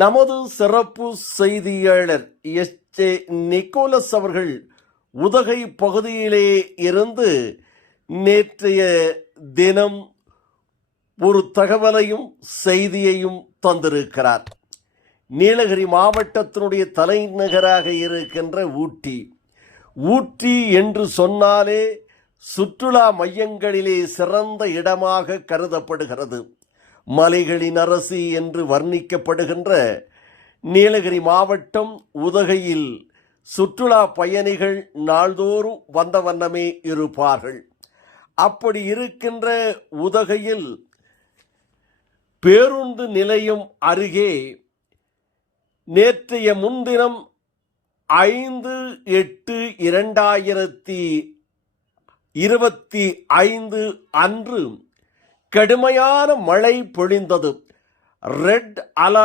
நமது சிறப்பு செய்தியாளர் எஸ் ஜே நிக்கோலஸ் அவர்கள் உதகை பகுதியிலே இருந்து நேற்றைய தினம் ஒரு தகவலையும் செய்தியையும் தந்திருக்கிறார். நீலகிரி மாவட்டத்தினுடைய தலைநகராக இருக்கின்ற ஊட்டி. ஊட்டி என்று சொன்னாலே சுற்றுலா மையங்களிலே சிறந்த இடமாக கருதப்படுகிறது. மலைகளின் அரசி என்று வர்ணிக்கப்படுகின்ற நீலகிரி மாவட்டம் உதகையில் சுற்றுலா பயணிகள் நாள்தோறும் வந்த வண்ணமே இருப்பார்கள். அப்படி இருக்கின்ற உதகையில் பேருந்து நிலையம் அருகே நேற்றைய முன்தினம் ஐந்து எட்டு இரண்டாயிரத்தி இருபத்தி ஐந்து அன்று கடுமையான மழை பொழிந்தது. Red alert